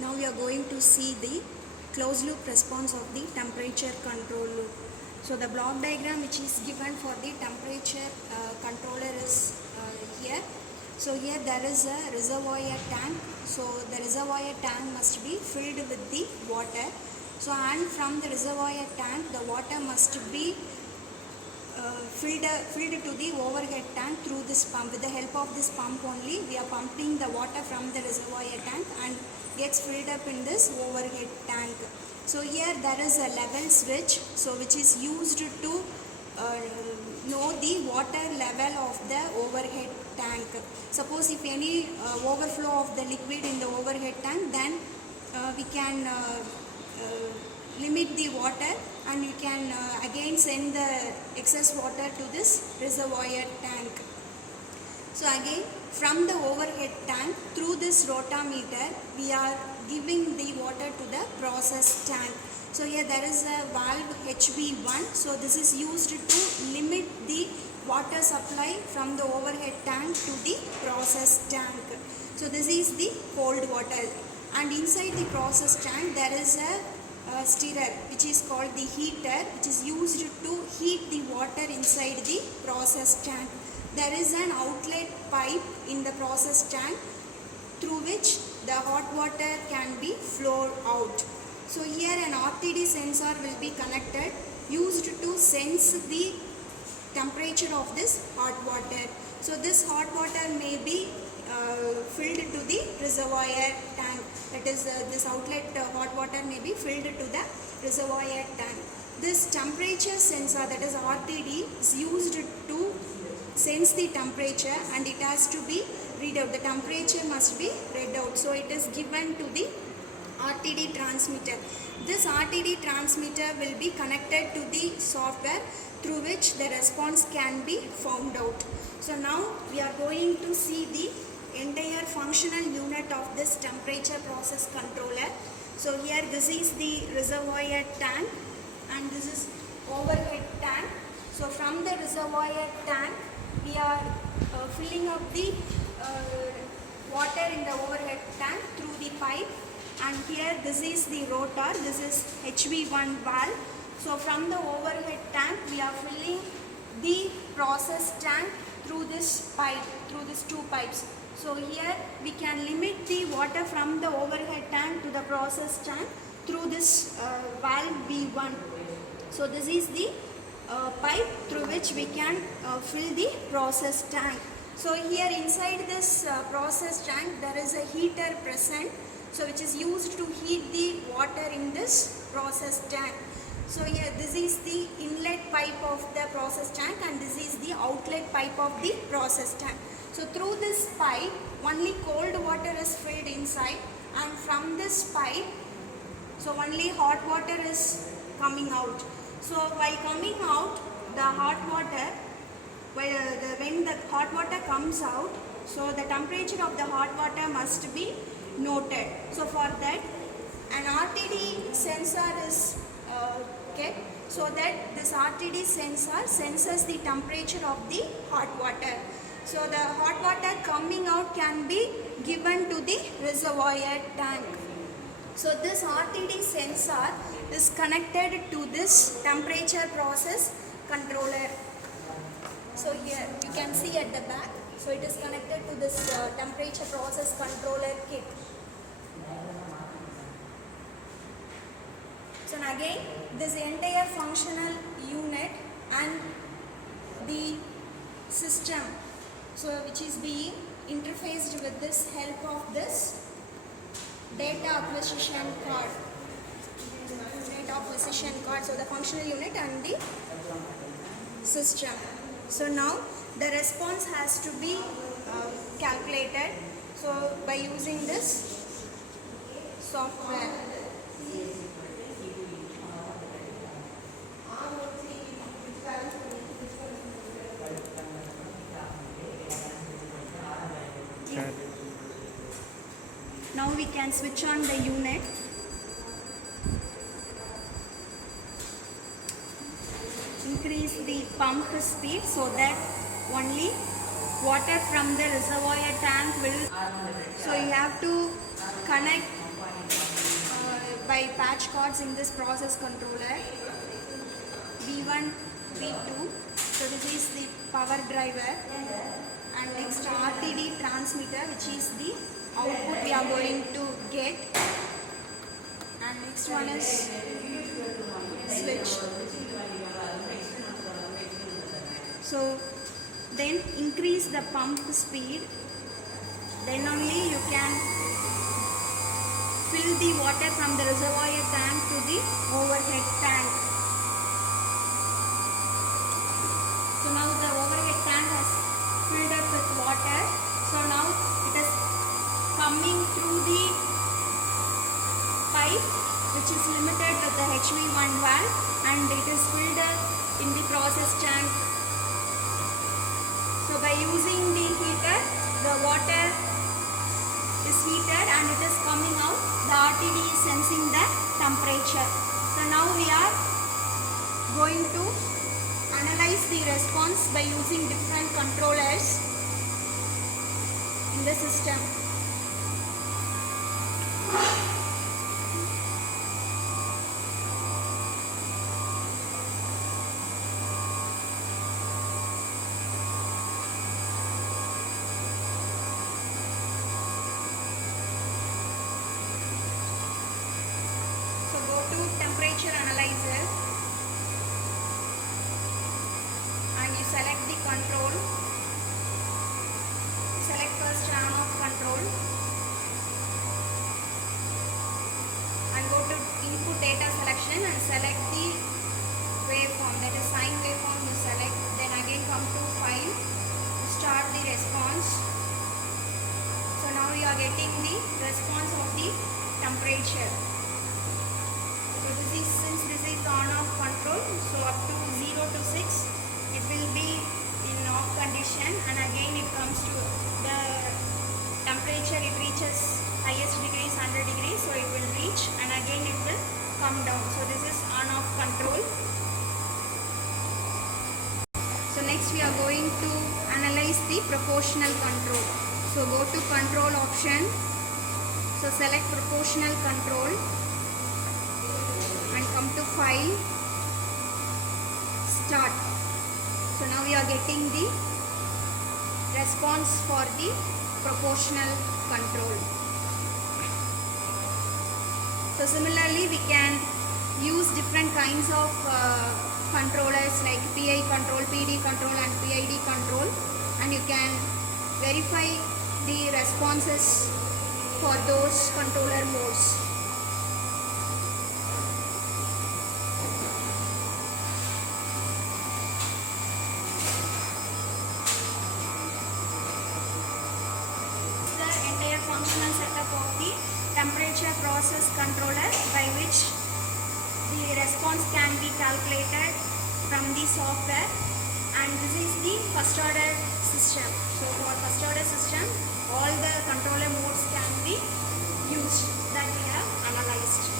Now we are going to see the closed loop response of the temperature control loop. So the block diagram which is given for the temperature controller is here. So here there is a reservoir tank. So the reservoir tank must be filled with the water. So and from the reservoir tank the water must be filled to the overhead tank through this pump. With the help of this pump only we are pumping the water from the reservoir tank and gets filled up in this overhead tank. So here there is a level switch, so which is used to know the water level of the overhead tank. Suppose if any overflow of the liquid in the overhead tank, then we can limit the water and we can again send the excess water to this reservoir tank. So again from the overhead tank through this rotameter we are giving the water to the process tank. So here there is a valve HV1, so this is used to limit the water supply from the overhead tank to the process tank. So this is the cold water, and inside the process tank there is a stirrer which is called the heater, which is used to heat the water inside the process tank. There is an outlet pipe in the process tank through which the hot water can be flowed out. So here an RTD sensor will be connected, used to sense the temperature of this hot water. So this hot water may be filled to the reservoir tank, that is this outlet hot water may be filled to the reservoir tank. This temperature sensor, that is RTD, is used to sense the temperature and it has to be read out. The temperature must be read out. So it is given to the RTD transmitter. This RTD transmitter will be connected to the software through which the response can be found out. So now we are going to see the entire functional unit of this temperature process controller. So here this is the reservoir tank and this is overhead tank. So from the reservoir tank we are filling up the water in the overhead tank through the pipe, and here this is the rotor, this is HV1 valve. So from the overhead tank we are filling the process tank through this pipe, through these two pipes. So here we can limit the water from the overhead tank to the process tank through this valve V1. So this is the pipe through which we can fill the process tank. So here inside this process tank there is a heater present, so which is used to heat the water in this process tank. So here this is the inlet pipe of the process tank and this is the outlet pipe of the process tank. So through this pipe only cold water is filled inside, and from this pipe so only hot water is coming out. So while coming out the hot water, when the hot water comes out, so the temperature of the hot water must be noted. So for that an RTD sensor is kept, so that this RTD sensor senses the temperature of the hot water. So the hot water coming out can be given to the reservoir tank. So this RTD sensor is connected to this temperature process controller. So here you can see at the back, so it is connected to this temperature process controller kit. So again this entire functional unit and the system, so which is being interfaced with this help of this data acquisition card. So the functional unit and the system. So now the response has to be calculated, so by using this software. Now we can switch on the unit. Increase the pump speed so that only water from the reservoir tank will, so you have to connect by patch cords in this process controller V1, V2. So this is the power driver, and next RTD transmitter, which is the output we are going to get, and next one is switch. So then increase the pump speed, then only you can fill the water from the reservoir tank to the overhead tank. So now the overhead tank has filled up with water. So now it is coming through the pipe, which is limited with the HV1 valve, and it is filled up in the process tank. So by using the heater, the water is heated and it is coming out. The RTD is sensing the temperature. So now we are going to analyze the response by using different controllers in the system. Temperature analyzer, and you select the control. Select first on off control and go to input data selection and select the waveform, that is sine waveform you select. Then again come to file, start the response. So now you are getting the response of the temperature. Since this is on off control, so up to 0 to 6 it will be in off condition, and again it comes to the temperature, it reaches highest degree is 100 degrees, so it will reach and again it will come down. So this is on off control. So next we are going to analyze the proportional control. So go to control option, so select proportional control and come to file, start. So now we are getting the response for the proportional control. So similarly we can use different kinds of controllers like PI control, PD control and PID control, and you can verify the responses for those controller modes. Functional setup of the temperature process controller, by which the response can be calculated from the software, and this is the first order system. So for first order system, all the controller modes can be used that we have analyzed.